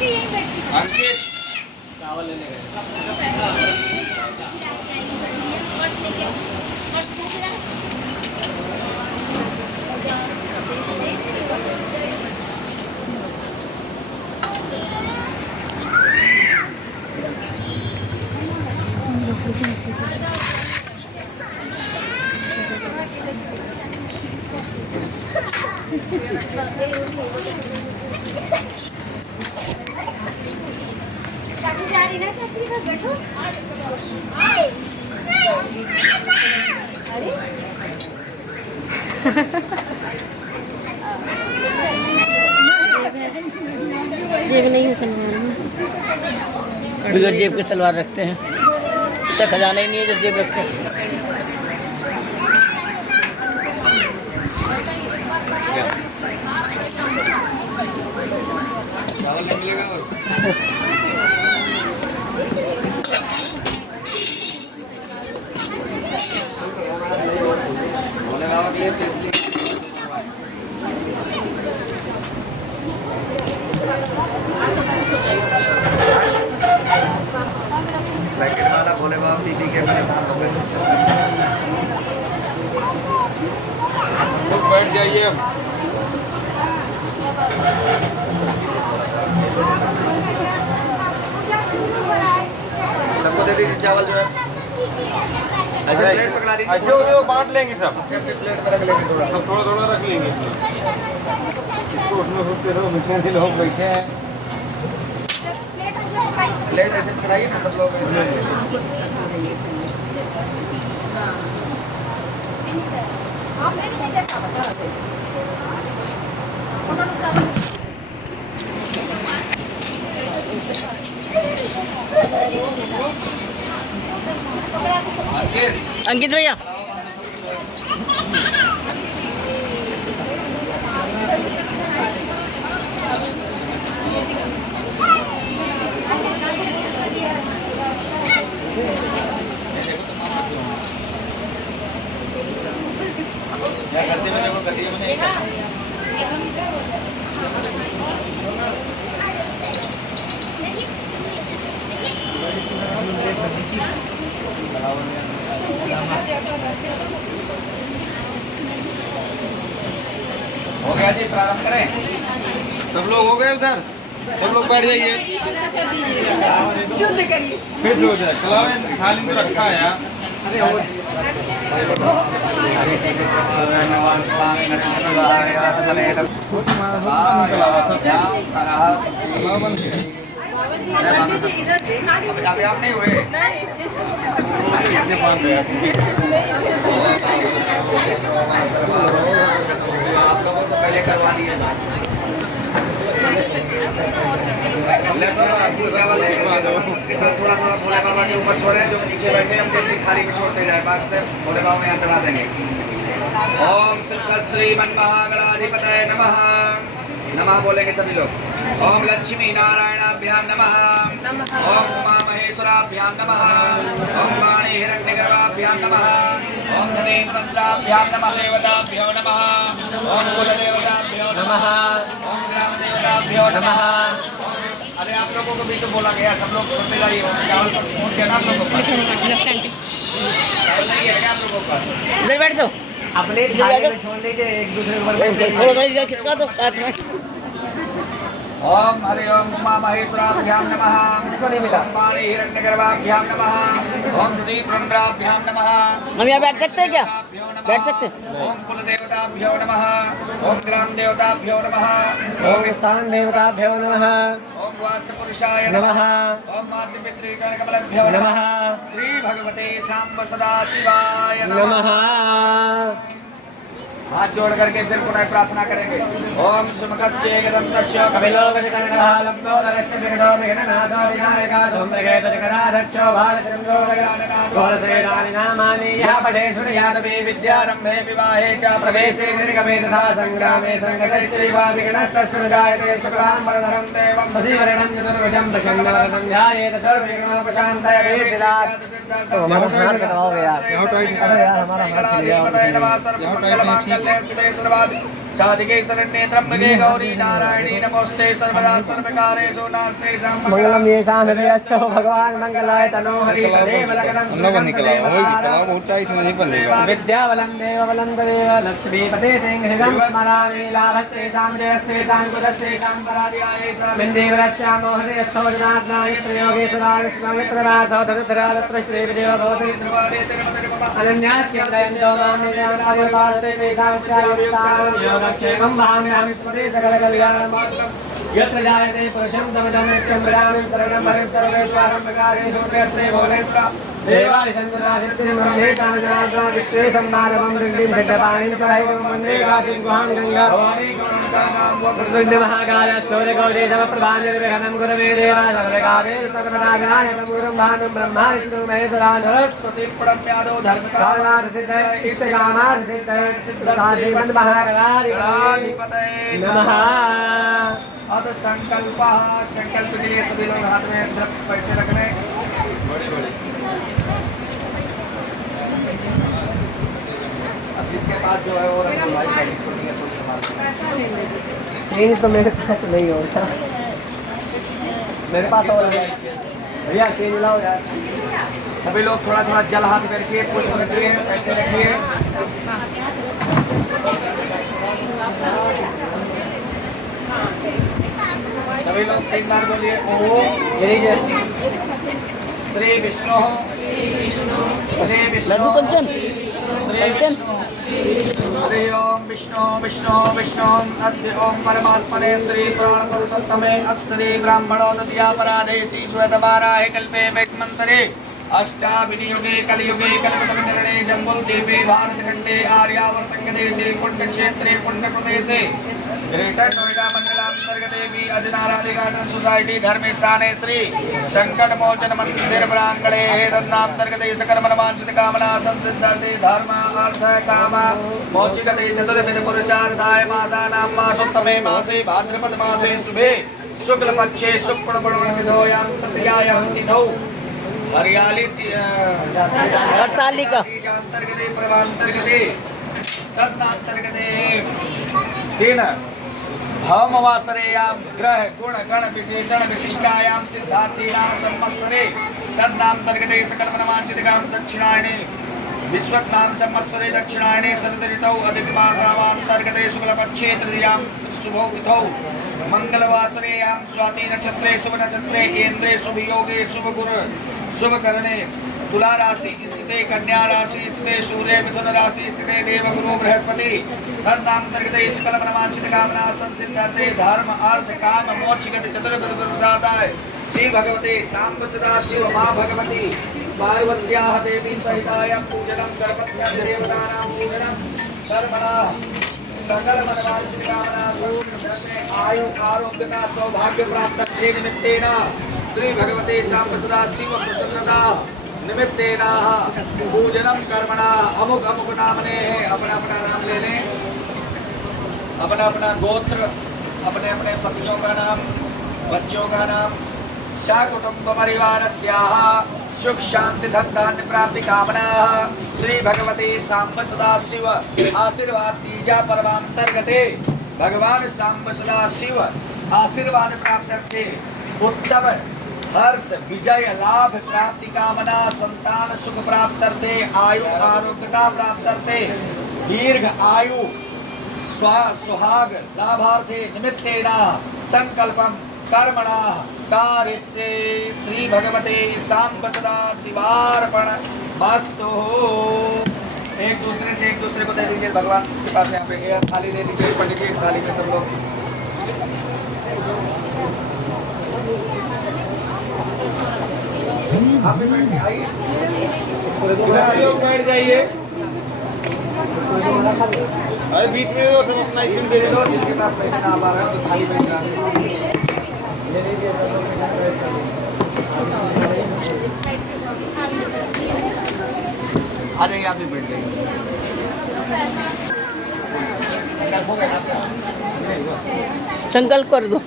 अंकित चावल लेने गए। जा रही ना चाची बस बैठो। जेब नहीं है सलवार में, बगैर जेब के सलवार रखते हैं, इतना खजाना ही नहीं है जब जेब रखते हैं। चावल नहीं मिलेगा भोले बाबा के लिए टेस्टी पैकेट वाला भोले बाबा दीदी के परेशान हो गए। बैठ जाइए अब। सबको दे दीजिए चावल जो है ऐसे प्लेट पकड़ा दीजिए। अच्छा वो बांट लेंगे सब अपनी प्लेट में रख लेंगे थोड़ा सब थोड़ा थोड़ा रख लेंगे इसको उसमें होते रहो बेचारे लोग बैठे हैं प्लेट ऐसे पकड़ाइए ना सब लोग अंकित भैया क्या करते हैं देखो कर दिया मैंने हो गया जी प्रारंभ करें सब लोग हो गए उधर सब लोग बैठ जाइए शुद्ध करिए फिर हो जाए कलावे थाली में रखा है यार अरे हो आप नहीं हुए आप लोगों को पहले करवा दिया थोड़ा थोड़ा भोले बाबा के ऊपर छोड़े जो पीछे बैठे हम अपनी थाली में छोड़ते जाए बाद में भोले बाबा यहाँ चढ़ा देंगे। ओम श्रीमन महागणाधिपतये नमः नमः बोलेंगे सभी लोग। ओम लक्ष्मी नारायणाभ्याम नमः ओम उमा महेश्वराभ्याम नमः ओम वाणी हिरण्यगर्भाभ्याम नमः ओम धनेन्द्राभ्याम नमः देवताभ्यो नमः ओम कुलदेवताभ्यो नमः ओम ग्रामदेवताभ्यो नमः। अरे आप लोगों को भी तो बोला गया सब लोग छोड़ते जाइए चावल पर पहुंच गया ना आप लोगों को चावल नहीं है क्या आप लोगों के पास इधर बैठ जाओ अपने थाली में छोड़ लीजिए एक दूसरे के ऊपर थोड़ा थोड़ा खिंचवा दो साथ में। ओम हरि ओम उमा महेश्वराभ्याम नमः ओम वाणी हिरण्यगर्भाभ्याम नमः ओम दीपरंद्राभ्याम नमः। हम यहाँ बैठ सकते हैं क्या? बैठ सकते हैं। ओम कुलदेवताभ्यो नमः ओम ग्राम देवताभ्यो नमः ओम स्थान देवताभ्यो नमः ओम वास्तुपुरुषाय नमः ओम मातृपितृचरणकमलभ्यो नमः श्री भगवते सांब सदा शिवाय नमः। हाथ जोड़ करके फिर पुनः प्रार्थना करेंगे। ओम सुमुखस्य एकदन्तस्य कपिलो गजकर्णः लब्धो नरस्य विघ्नो विघ्ननाथो विनायकः धूम्रकेतुजगन्नाथक्षो भालचन्द्रो गजाननः घोरसेनानि नामानि यः पठे शृणुयादपि विद्यारम्भे विवाहे च प्रवेशे निर्गमे तथा संग्रामे सङ्कटश्चैव विघ्नस्तस्य न जायते शुक्लाम्बरधरं देवं शशिवर्णं चतुर्भुजं प्रसन्नवदनं ध्यायेत सर्वविघ्नोपशान्तये वेदितात्। तो हमारा हाथ कटवाओगे यार। अरे यार हमारा हाथ छिल गया। साधिके शरण्ये त्र्यंबके गौरी नारायणी नमोस्ते सर्वदा सर्वकारेषु नास्ते मंगलम ये शाम हृदयस्थो भगवान मंगलाय तनो हरि तदेव लग्नं बहुत टाइट नहीं बनेगा। विद्यावलं देववलं तदेव लक्ष्मीपते सिंहं स्मरामि लाभस्ते सामजयस्ते सांकुदस्ते सांपरादियाये मिन्देवरस्यामो हृदयस्थो जनार्दनाय प्रयोगेश्वराय कृष्णमित्रनाथो धनुधरालत्र श्रीविदेव भवति अनन्यास्यत्रयन्तो मामेनापादे तेषां योगक्षेमं भाम्यामि स्मरे सकलकल्याणं यत्र जायते पुरुषं तमिदं नित्यं विरामं शरणं हरिं सर्वेश्वरं प्रकारे सूत्रस्ते भवनेत्र देवानि सन्मनासिद्धिर्महेतानजनार्दना विश्वे सम्मानवं दृष्टिं सिद्धपाणिं सहायकं वन्दे काशीं गुहां गङ्गा भवानी महाकाय सूर्यगौरी समप्रभानिर्विघ्नं गुरवे देवाय सर्वकाले सकलनागनाय प्रभुरं भानुं ब्रह्मा विष्णु महेश्वरा सरस्वती प्रणम्यादो कालार्थ सिद्धे इष्टकामार्थ सिद्धे सिद्धसाधि महाकालाधिपतये नमः। अब संकल्प संकल्प के लिए सभी लोग हाथ में पैसे रख लें। अब जिसके पास जो है वो रख लो भाई, चेंज तो मेरे पास नहीं होता, मेरे पास और है भैया, चेंज लाओ यार। सभी लोग थोड़ा थोड़ा जल हाथ करके पुष्प रखिए, पैसे रखिए। सभी लोग 3 बार बोलिए ओम श्री विष्णु श्री विष्णु लड्डू कंचन श्री विष्णु हरि ओम विष्णु विष्णु विष्णु अद्य ओम परमात्मने श्री पुराण पुरुषोत्तमे अस्री ब्राह्मणो दतिया परादेशी श्वेतवाराहे कल्पे वैकमन्तरे अष्टाविनियुगे कलियुगे कल्पतरुणे जम्बूद्वीपे भारतखण्डे आर्यावर्तङ्गदेशे पुण्यक्षेत्रे पुण्यप्रदेशे ग्रेटर नोएडा मंडलांतर्गते भी अजनाराली गार्डन सोसाइटी धर्मस्थाने श्री संकट मोचन मंदिर प्रांगणे रत्नांतर्गते सकल मनवांछित कामना संसिद्धते धर्म अर्थ काम मोचिकते चतुर्विध पुरुषार्थाय मासानां मासोत्तमे मासे भाद्रपद मासे शुभे शुक्ल पक्षे शुक्लगुणोन्विधोयां तृतीयायां तिथौ हरियाली हरतालिका अंतर्गते प्रभांतर्गते रत्नांतर्गते दिन भौमवासरेयां ग्रह गुण गण विशेषण विशिष्टायां सिद्धार्थीनां संवत्सरे तन्नांतर्गते सकलमनवांछितकां दक्षिणायने विश्वक्नां संवत्सरे दक्षिणायने शरद ऋतौ अधिकमासावान्तर्गते शुक्लपक्षे तृतीयां शुभौ तिथौ मंगलवासरेयां स्वाति नक्षत्रे शुभ नक्षत्रे केन्द्रे शुभयोगे शुभगुरु शुभकरणे तुला राशि स्थिते कन्या राशि स्थिते सूर्य मिथुन राशि स्थिते देवगुरु बृहस्पति तन्नांतर्गते सकल मनवांछित कामना संसिद्धते धर्म अर्थ काम मोक्ष गति चतुर्विध पुरुषार्थाय श्री भगवते सांब सदा शिव मां भगवती पार्वत्याः देवी सहितायां पूजनं गणपत्याः देवतानां पूजनं कर्मणा सकल मनवांछित कामना पूर्ण आयु आरोग्य सौभाग्य प्राप्त निमित्तेन श्री भगवते सांब सदा शिव प्रसन्नता निमित्तेन पूजनम कर्मणा अमुक अमुक नामने है। अपना अपना नाम ले लें, अपना अपना गोत्र, अपने अपने पतियों का नाम, बच्चों का नाम, सकुटुंब परिवारस्याः सुख शांति धन धान्य प्राप्ति कामना श्री भगवते सांब सदा शिव आशीर्वाद तीजा पर्वांतर्गते भगवान सांब सदा शिव आशीर्वाद प्राप्त उत्तम हर्ष विजय लाभ प्राप्ति कामना संतान सुख प्राप्त करते आयु आरोग्यता प्राप्त करते दीर्घ आयु सुहाग लाभार्थे निमित्तेन संकल्पम कर्मणा कार्यस्य श्री भगवते सांब सदा शिवार्पण मस्तु। एक दूसरे को दे दीजिए, भगवान के पास यहाँ पे थाली दे दीजिए, पढ़िए थाली में सब लोग। आप भी बैठ आइए, बैठ जाइए। अरे बीच में तो सब अपना इश्यू दे दो, जिनके पास पैसे ना आ रहे हो तो थाली बैठ जाए। आ जाइए, आप भी बैठ जाइए। संकल्प कर दो।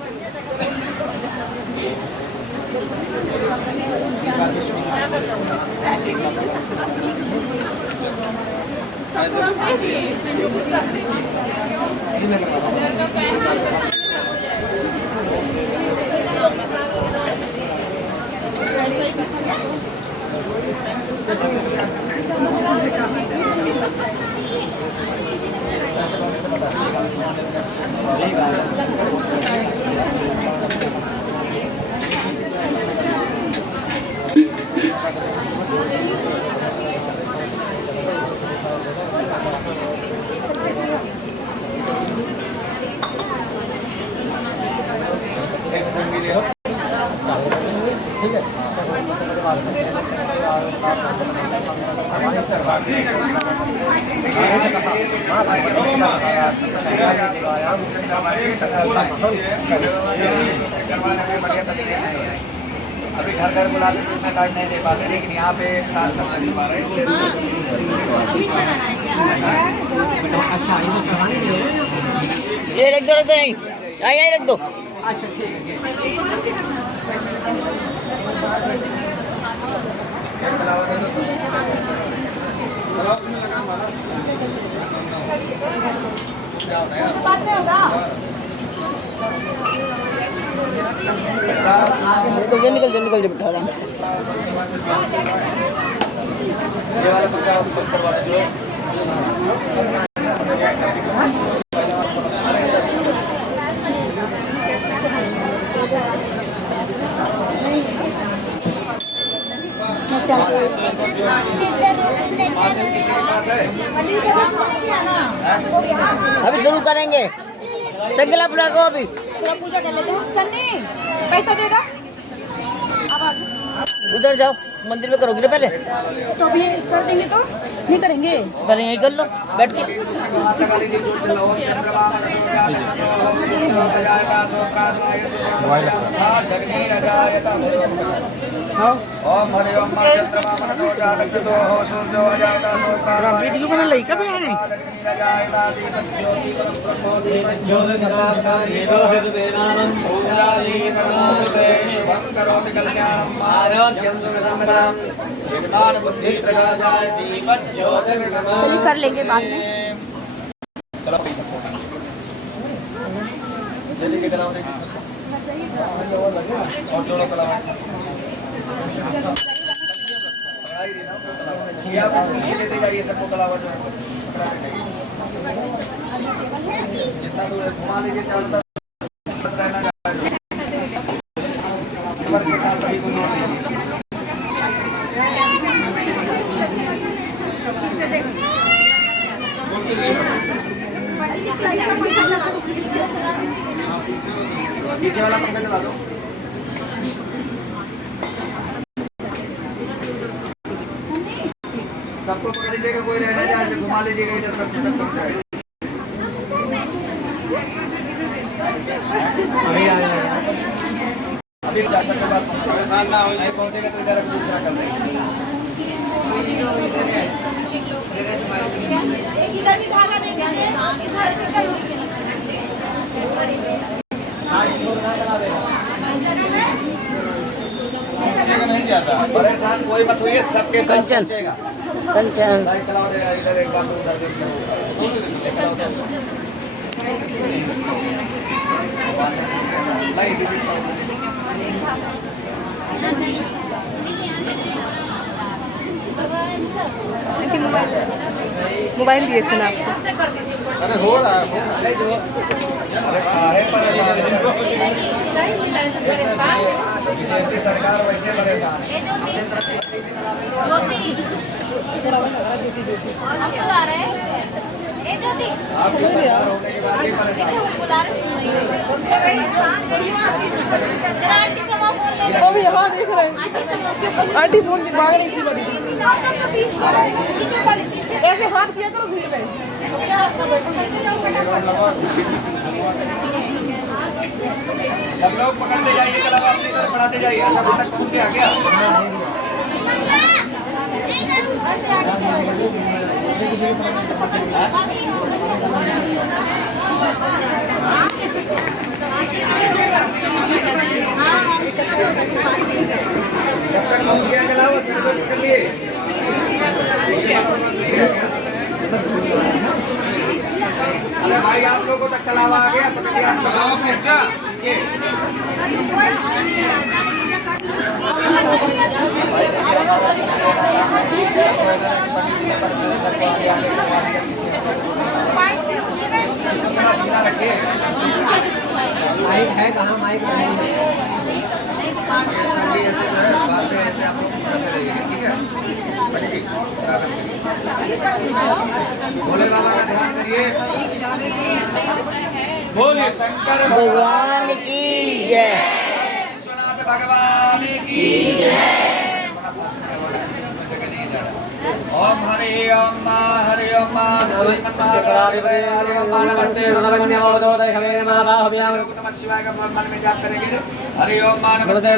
अभी घर घर बुलाते तो इतना टाइम नहीं दे पाते, लेकिन यहाँ पे एक साथ समय दे पा रहे हैं इसलिए। ये रख दो यहीं, यहीं रख दो। अच्छा ठीक है। निकल जा बेटा आराम से। ये वाला सबका बंद करवा दो। किसी के पास है? अभी शुरू करेंगे, चंगला बुला को अभी थोड़ा पूजा कर लेते हैं। सन्नी पैसा देगा। उधर जाओ, मंदिर में करोगे ना पहले, तो अभी कर देंगे तो नहीं करेंगे। पहले यहीं कर लो बैठ के। वीडियो में लइका भी है चलिए कर लेंगे बाद में। सबको कलावत जितना दूर घुमा लीजिए चारों तरफ के साथ सभी को घुमा लीजिए। पीछे वाला पंखा चला दो। सबको पकड़ लीजिएगा, कोई रहना जाए ऐसे घुमा लीजिएगा इधर सब तक पहुंच जाए। अभी जा सकते बात नहीं पहुंचेगा तो इधर दूसरा कर देंगे। इधर भी धागा दे देंगे। नहीं जाता, परेशान कोई मत होइए, सबके पास पहुंचेगा। कंचन लाइट चलाओ देगा इधर एक बार उधर देखते मोबाइल दिए थे ना आपको। अरे हो रहा है जो बीजेपी सरकार वैसे परेशान अभी यहाँ देख रहे हैं आंटी फोन भाग नहीं सीमा दीदी ऐसे हाथ किया करो भीड़ में। सब लोग पकड़ते जाइए, कलावा अपनी तरफ बढ़ाते जाइए। अच्छा वहाँ तक पहुँच गया क्या? सब तक पहुँच गया कलावा, सब लोग पकड़ लिए। माइक है कहाँ माइक नहीं है। ऐसे जो है बात में ऐसे आप लोग करते रहिएगा, ठीक है? पंडित जी, भोले बाबा का ध्यान करिए। बोलिए शंकर भगवान की जय। विश्वनाथ भगवान की जय। ओम हरि ओम मा हरि ओम मा नमस्ते नमः शिवाय का मन में जाप करेंगे। हरि ओम मा नमस्ते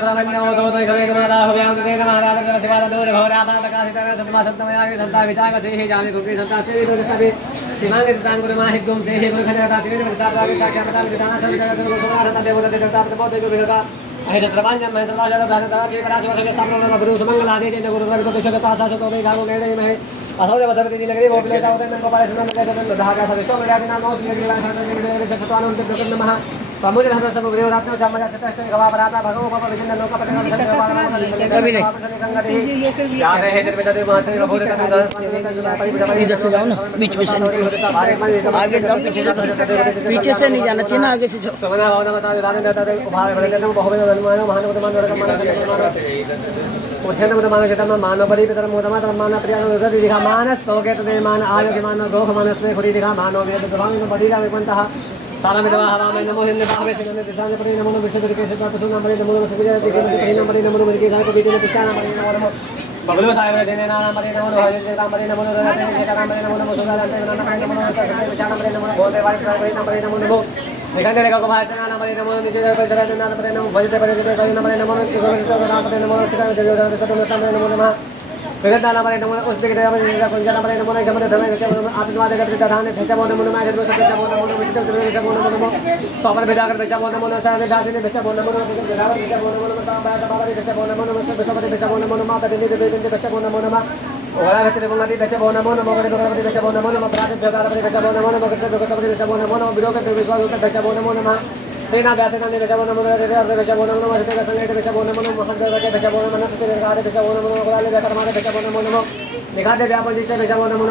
इधर से जाओ ना, बीच में से निकलो। आगे जाओ, पीछे जाओ। पीछे से नहीं जाना चाहिए ना, आगे से जाओ। बबलू साहेब देने नाना मरे नमो हरे राम मरे नमो राम मरे नमो नमो सुधा राम नमो नमो विचार मरे नमो बोलते वाले मरे नमो नमो दिखाने लगा को भाई नाना मरे नमो नीचे पर चला नाना मरे नमो भजते पर नमो नमो राम मरे नमो सिद्ध देव सब नमो नमः विगत नाना मरे नमो उस दिख रहे हैं कुंजला मरे नमो नमः धर्म आत्मवाद करते दान धैर्य नमो नमः सब नमो नमो विचित्र नमो नमो सोमर विदाकर बेचा नमो नमः सारे दासी ने बेचा नमो नमः विदाकर बेचा नमो नमः बाबा बाबा बेचा नमो नमः बेचा बेचा नमो नमः पतिनि देवी बेचा नमो नमः ओरा भक्ति मंगति बेचा नमो नमः भगवती बेचा नमो नमः प्राण व्यवहार बेचा नमो नमः भगवती बेचा नमो नमः विरोध विश्वास बेचा नमो नमः सेना व्यासना ने बेचा नमो नमः बेचा नमो नमः सत्य संगीत बेचा नमो नमः महादेव के बेचा नमो नमः सत्य विकार बेचा नमो नमः ओराले बेचा नमो नमः निखाते व्यापन जिसे बेचा नमो नमः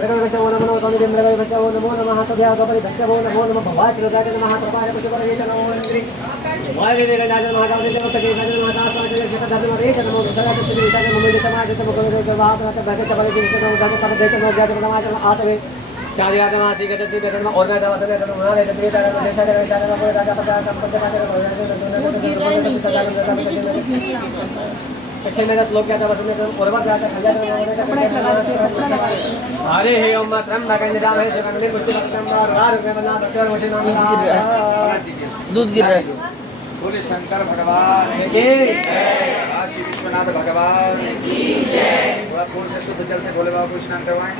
भगवती बेचा नमो नमः स्वामी देव बेचा नमो नमः सभ्या गोपरि बेचा नमो नमः भवाच लोकाच नमः प्रपाय कुछ पर बेचा नमो नमः वाय देव राज महादेव देव के राज महादास स्वामी देव के धर्म रे नमो सदा श्री विचार नमो समाज के मुख रे बात रात बैठे चले के नमो धर्म कर दे नमो ज्ञान समाज आसवे चार्य मासी के तसी बेतन में और दादा वसने तो मना ले जब ये दादा देशा के विचार में कोई दादा पता कम से कम अच्छे मेरा श्लोक क्या था वसने तो और बात जाता खजा अरे हे ओम मात्रम भगवान राम है जगन्नाथ कुछ नंबर रार में बना डॉक्टर मुझे नाम दूध गिर रहा है। बोले शंकर भगवान की काशी विश्वनाथ भगवान की जय। पूर्ण से शुद्ध जल से भोले बाबा को स्नान करवाएं।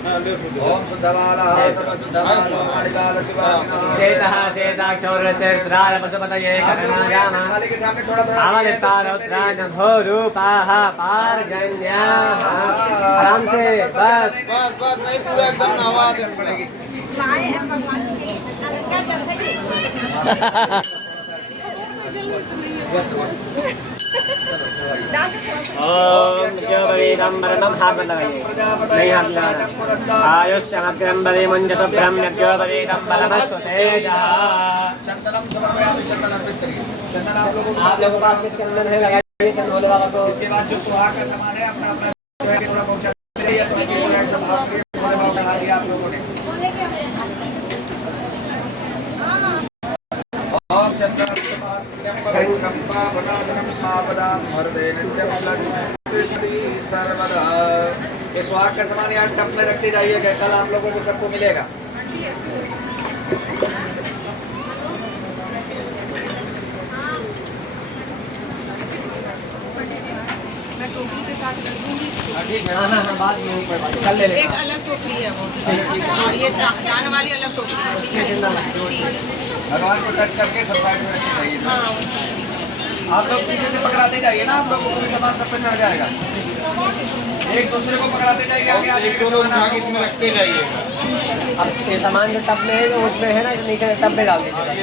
ओम शुद्धवाला सर्वशुद्धवाला माणिकाल शिवासिना चेतः चेताक्षरचरित्राय पशुपतये करुणायाम थाली के सामने थोड़ा थोड़ा आमनिस्तारोत्राय भो रूपाः पारजन्याः आराम से बस नहीं पूरा एकदम आवाज पड़ेगी। ओम ज्योतिर्गम्बरम हाथ में लगाइए नहीं हाथ लगाना आयुष्यमग्रम्बरे मुंजत ब्रह्मज्योतिर्गम्बरमस्वतेजः चंदनम समर्पयामि चंदन अर्पित करिए। चंदन आप लोगों को आप लोगों के पास कुछ चंदन है लगाइए चंदन भोले बाबा को। इसके बाद जो सुहाग का सामान है अपना अपना जो है थोड़ा पहुंचा दीजिए। ऐसा भाव के भोले बाबा बना दिया आप लोगों ने। ओम चंदन कंपा वनाशनम मापदाम हरदे नित्यम लक्ष्मी सर्वदा। ये सुहाग का सामान यार टब में रखते जाइएगा, कल आप लोगों को सबको मिलेगा। ठीक है ना बात में ऊपर कल ले लेना। एक अलग टोकरी है वो। हाँ, ये जाने वाली अलग टोकरी है। ठीक है। भगवान को टच करके सब साइड में रखते जाइए। आप लोग पीछे से पकड़ाते जाइए ना, आप लोगों को भी सामान सब पे चढ़ जाएगा। एक दूसरे को पकड़ाते जाइए, आगे आगे इसमें रखते जाइए। अब ये सामान जो टब में है जो उसमें है ना नीचे टब में डाल दीजिए।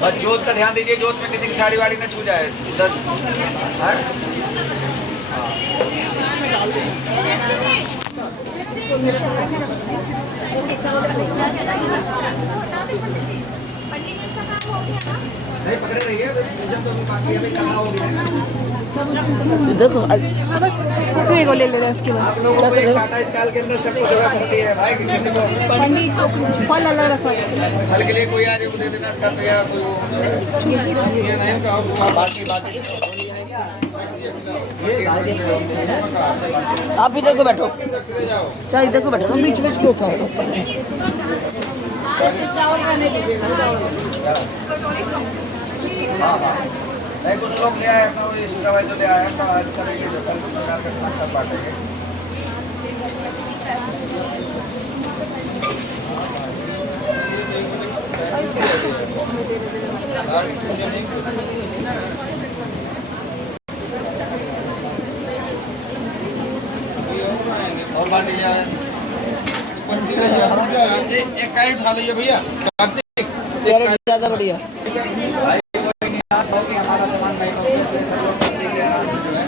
बस जोत का ध्यान दीजिए, जोत में किसी की साड़ी वाड़ी न छू जाए इधर। हाँ? नहीं पकड़े रहिए, पूजा तो बाकी अभी करना होगी। देखो ये को ले ले उसके बाद आप लोगों को एक टाटा स्काई के अंदर सबको जगह पड़ती है भाई, किसी को फल अलग रखा है। फल के लिए कोई आ जाए दे देना, तब या कोई वो ये नहीं का बाकी आप इधर को बैठो, चाहे इधर को बैठो, बीच बीच क्यों खा रहे हो? नहीं कुछ लोग ले आए तो इस दवाई जो ले आए तो आज करेंगे, जो कल सरकार के साथ बांटेंगे। और बांट जाए एक का ही उठा लीजिए भैया। ज्यादा बढ़िया। हमारा सामान नहीं होता से आराम से जो है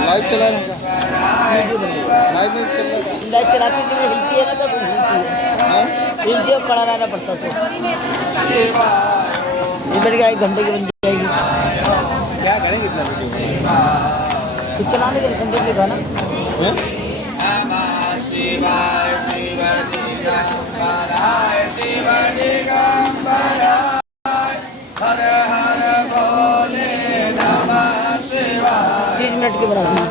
लाइव चला रहा लाइव नहीं चल रहा। लाइट चलाते के लिए हिलती है ना, तब हिलती है, खड़ा रहना पड़ता तो इधर क्या 1 घंटे की बन जाएगी। क्या करेंगे इतना वीडियो? चलाने के लिए संदेश लिखा ना। हर हर भोले नमः शिवाय, 30 मिनट के बराबर।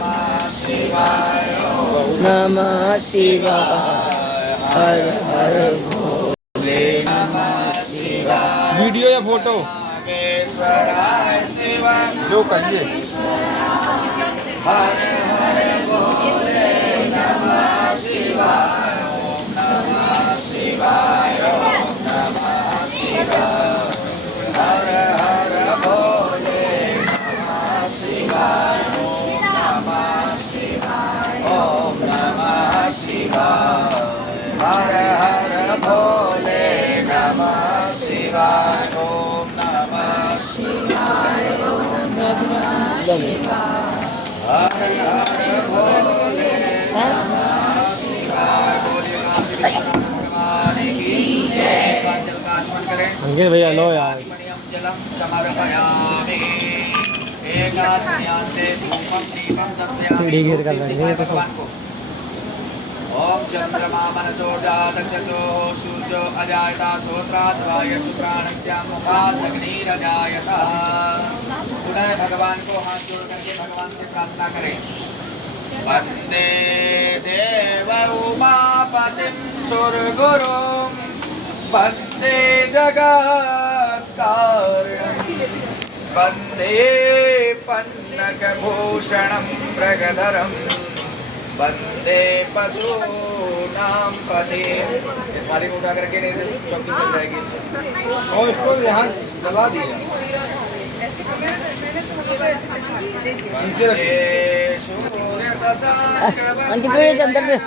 नमः शिवाय, हर हर भोले नमः शिवाय। वीडियो या फोटो नागेश्वराय शिवाय, जो कहिए। हर हर भोले नमः शिवाय, ओम नमः शिवाय, ओम नमः शिवाय, हर हर भोले नमः शिवाय, ओम नमः शिवाय, ओम नमः शिवाय, हर हर भोले नमः शिवाय, ओम नमः शिवाय, ओम नमः शिवाय, हर हर भोले नमः शिवाय। बोलिए काशी विश्वनाथ भगवान की जय। जल का आचमन करें। अंकित भैया लो यार। मणियं जलं समर्पयामि। एकादन्यान्ते धूपं दीपं दर्शयामि। सीढ़ी घेर कर लेंगे ये तो सब। भगवान को। ओम चंद्रमा मनसो जातचो सूर्यो अजायता श्रोत्राद्वाय शुक्राणस्यां मुखादग्निरजायता। पुनः भगवान को हाथ जोड़ करके भगवान से प्रार्थना करें। वंदे देव उमापतिं सुरगुरुं, वंदे जगत्कारणं, वंदे पन्नगभूषणं मृगधरं, वंदे पशूनां पतिं। थाली को उठा करके नहीं चौकी चल जाएगी। और इसको यहाँ जला दिया। अंकित भैया अंदर दे,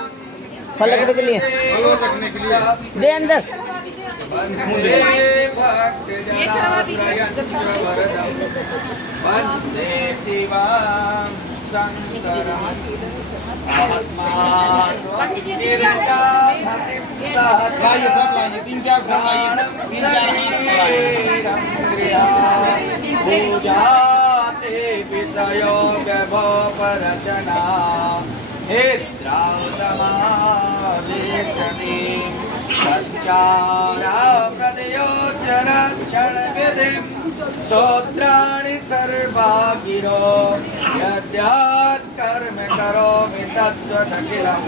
फल रखने के लिए रखने के लिए दे अंदर। वंदे भक्तजनाश्रयञ्च वंदे शिवां शङ्करं महात्मानं लाइए सब लाइए 3-4 पूजाते विषयो व्यभोपरचना हेद्राव समाधिष्ठति संचारा चरक्षण विधिं श्रोत्राणि सर्वा गिरो यद्यात् कर्म करोमि तद्वदखिलं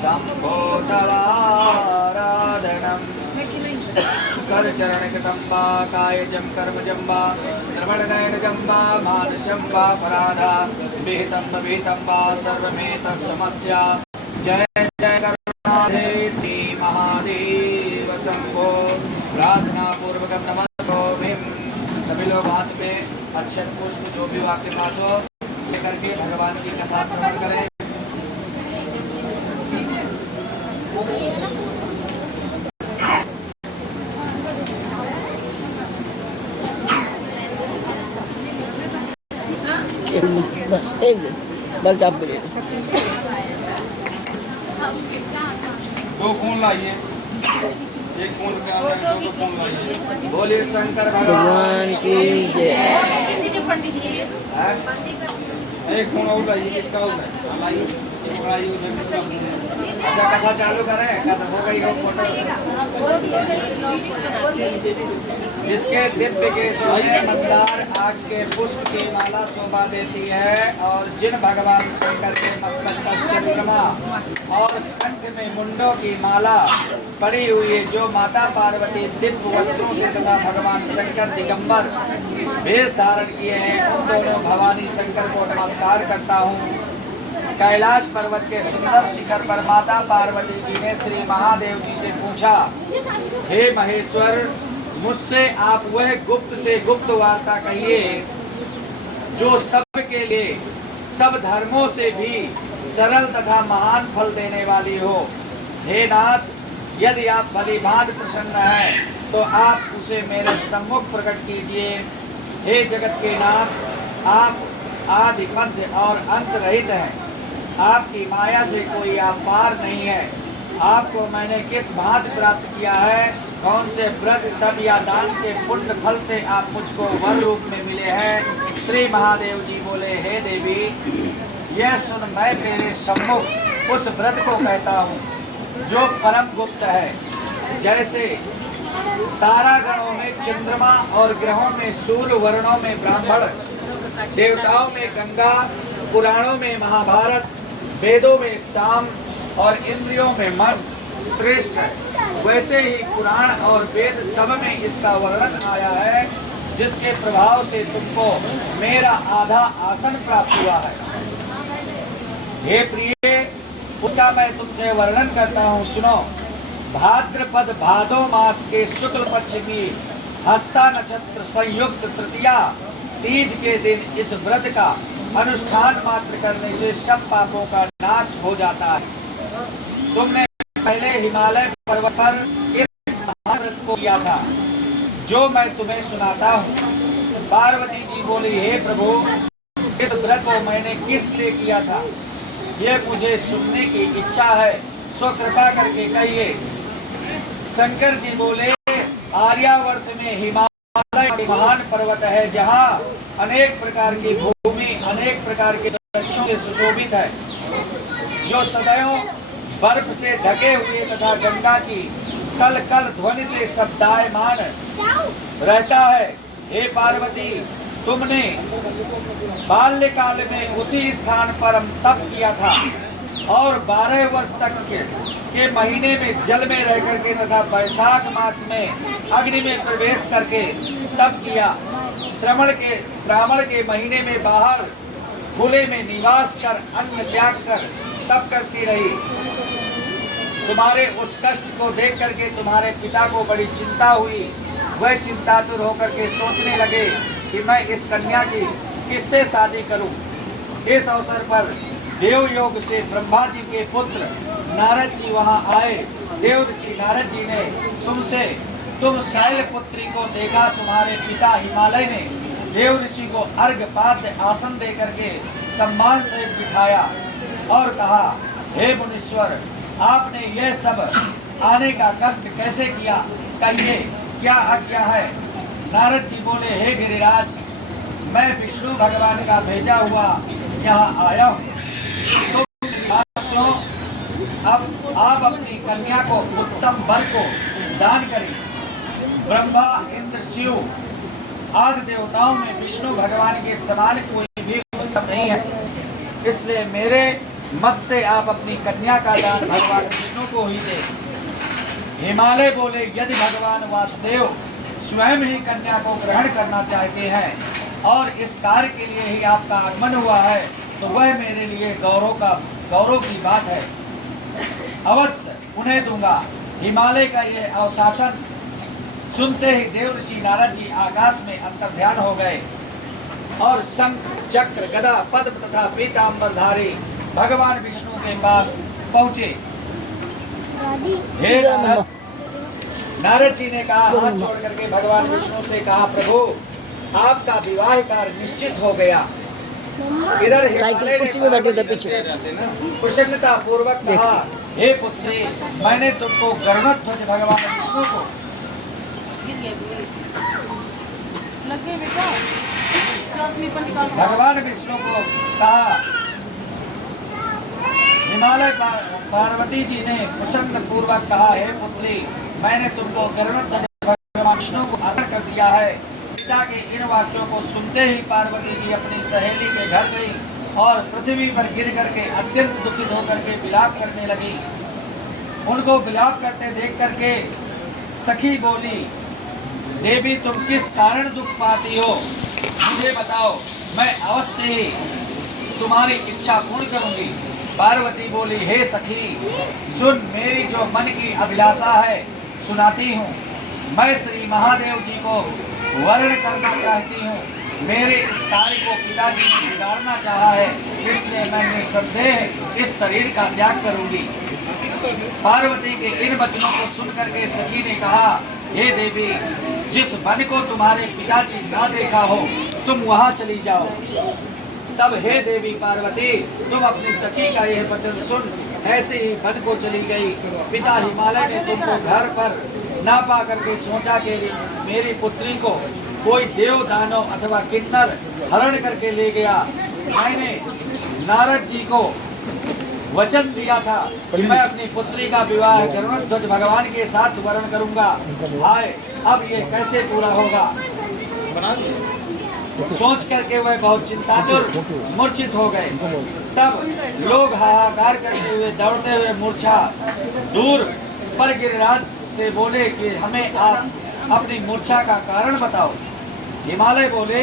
शम्भो तवाराधनम् करचरणकृतं वा कायजं कर्मजं वा श्रवणनयनजं वा मानसं वा पराधा विहितं विहितं वा सर्वमेतत्समस्या जय जय करुणाधे श्री महादेव शंभो। प्रार्थना पूर्वकं नमस्कार। सभी लोग हाथ में अक्षत पुष्प जो भी आपके पास हो करके भगवान की कथा श्रवण करें। बस एक दिन बल चाप ले दो खून लाइए, एक खून का दो खून लाइए। बोलिए शंकर भगवान की जय। हैं? एक खून और लाइए, किसका और लाइए, एक लाइए उधर किसका खून है? अच्छा कथा चालू करें, कथा हो गई हो फोटो। जिसके दिव्य केशों में मंदार आग के पुष्प की माला शोभा देती है और जिन भगवान शंकर के मस्तक पर चंद्रमा और कंठ में मुंडों की माला पड़ी हुई है, जो माता पार्वती दिव्य वस्त्रों से तथा भगवान शंकर दिगंबर वेश धारण किए हैं, उन दोनों भवानी शंकर को नमस्कार करता हूँ। कैलाश पर्वत के सुंदर शिखर पर माता पार्वती जी ने श्री महादेव जी से पूछा, हे महेश्वर, मुझसे आप वह गुप्त से गुप्त वार्ता कहिए जो सबके लिए सब धर्मों से भी सरल तथा महान फल देने वाली हो। हे नाथ, यदि आप भलीभांति प्रसन्न हैं तो आप उसे मेरे सम्मुख प्रकट कीजिए। हे जगत के नाथ, आप आदि मध्य और अंत रहित हैं। आपकी माया से कोई पार नहीं है। आपको मैंने किस भांति प्राप्त किया है, कौन से व्रत तप या दान के पुण्य फल से आप मुझको वर रूप में मिले हैं। श्री महादेव जी बोले, हे देवी, यह सुन मैं तेरे सम्मुख उस व्रत को कहता हूँ जो परम गुप्त है। जैसे तारागणों में चंद्रमा और ग्रहों में सूर्य, वर्णों में ब्राह्मण, देवताओं में गंगा, पुराणों में महाभारत, वेदों में साम और इंद्रियों में मन श्रेष्ठ है, वैसे ही पुराण और वेद सब में इसका वर्णन आया है, जिसके प्रभाव से तुमको मेरा आधा आसन प्राप्त हुआ है। हे प्रिय, उसका मैं तुमसे वर्णन करता हूँ, सुनो। भाद्रपद भादो मास के शुक्ल पक्ष की हस्ता नक्षत्र संयुक्त तृतीया तीज के दिन इस व्रत का अनुष्ठान मात्र करने से सब पापों का नाश हो जाता है। तुमने पहले हिमालय पर्वत पर इस व्रत को किया था, जो मैं तुम्हें सुनाता हूँ। पार्वती जी बोली, हे प्रभु, इस व्रत को मैंने किस लिए किया था, ये मुझे सुनने की इच्छा है, सो कृपा करके कहिए। शंकर जी बोले, आर्यावर्त में हिमालय महान पर्वत है, जहाँ अनेक प्रकार की भूमि अनेक प्रकार के वृक्षों से सुशोभित है, जो सदैव बर्फ से ढके हुए तथा गंगा की कल कल ध्वनि से शब्दायमान रहता है। हे पार्वती, तुमने बाल्यकाल में उसी स्थान पर तप किया था और 12 वर्ष तक के महीने में जल में रह करके तथा वैशाख मास में अग्नि में प्रवेश करके तप किया। श्रावण के महीने में बाहर खुले में निवास कर अन्न त्याग कर तप करती रही। तुम्हारे उस कष्ट को देख करके तुम्हारे पिता को बड़ी चिंता हुई। वह चिंतातुर होकर के सोचने लगे कि मैं इस कन्या की किससे शादी करूं। इस अवसर पर देव योग से ब्रह्मा जी के पुत्र नारद जी वहां आए। देव ऋषि नारद जी ने तुम शैल पुत्री को देखा। तुम्हारे पिता हिमालय ने देव ऋषि को अर्घ पात्र आसन दे करके सम्मान से बिठाया और कहा, हे मुनीश्वर, आपने यह सब आने का कष्ट कैसे किया, कहिए क्या आज्ञा है। नारद जी बोले, हे गिरिराज, मैं विष्णु भगवान का भेजा हुआ यहाँ आया हूँ। अब आप अपनी कन्या को उत्तम वर को दान करें। ब्रह्मा इंद्र शिव आदि देवताओं में विष्णु भगवान के समान कोई भी उत्तम नहीं है, इसलिए मेरे मत से आप अपनी कन्या का दान भगवान विष्णु को ही दे। हिमालय बोले, यदि भगवान वासुदेव स्वयं ही कन्या को ग्रहण करना चाहते हैं और इस कार्य के लिए ही आपका आगमन हुआ है, तो वह मेरे लिए गौरव की बात है। अवश्य उन्हें दूंगा। हिमालय का यह अवशासन सुनते ही देव ऋषि नारद जी आकाश में अंतर्ध्यान हो गए और शंख चक्र गदा पद्म तथा पीतांबरधारी भगवान विष्णु के पास पहुंचे। हे नारद जी ने कहा, हाथ जोड़ करके भगवान विष्णु से कहा, प्रभु आपका विवाह कार्य निश्चित हो गया। इधर साइकिल कुर्सी में बैठे थे पीछे। प्रसन्नता पूर्वक कहा, हे पुत्री, मैंने तुमको गरुड़ध्वज भगवान विष्णु को भगवान विष्णु को कहा। हिमालय पार्वती जी ने प्रसन्न पूर्वक कहा, हे पुत्री, मैंने तुमको गरुड़ध्वज भगवान विष्णु को अर्पण कर दिया है। पिता के इन वाक्यों को सुनते ही पार्वती जी अपनी सहेली के घर गई और पृथ्वी पर गिर करके अत्यंत दुखित होकर के विलाप करने लगी। उनको विलाप करते देख करके सखी बोली, देवी तुम किस कारण दुख पाती हो, मुझे बताओ, मैं अवश्य ही तुम्हारी इच्छा पूर्ण करूंगी। पार्वती बोली, हे सखी सुन, मेरी जो मन की अभिलाषा है सुनाती हूँ। मैं श्री महादेव जी को वर्ण करना चाहती हूँ। मेरे इस कार्य को पिताजी ने बिगाड़ना चाहा है, इसलिए मैं निसंदेह इस शरीर का त्याग करूंगी। पार्वती के इन वचनों को सुनकर के सखी ने कहा, हे देवी, जिस वन को तुम्हारे पिताजी ना देखा हो तुम वहां चली जाओ। तब हे देवी पार्वती, तुम अपनी सखी का यह वचन सुन ऐसे ही वन को चली गई। पिता हिमालय ने तुमको घर पर ना पा करके सोचा कि मेरी पुत्री को कोई देव दानव अथवा किन्नर हरण करके ले गया। मैंने नारद जी को वचन दिया था कि मैं अपनी पुत्री का विवाह गरुड़ध्वज भगवान के साथ वर्ण करूंगा। हाय, अब ये कैसे पूरा होगा। सोच करके वह बहुत चिंतातुर मूर्छित हो गए। तब लोग हाहाकार करते हुए दौड़ते हुए मूर्छा दूर पर गिरिराज से बोले कि हमें आप अपनी मूर्छा का कारण बताओ। हिमालय बोले,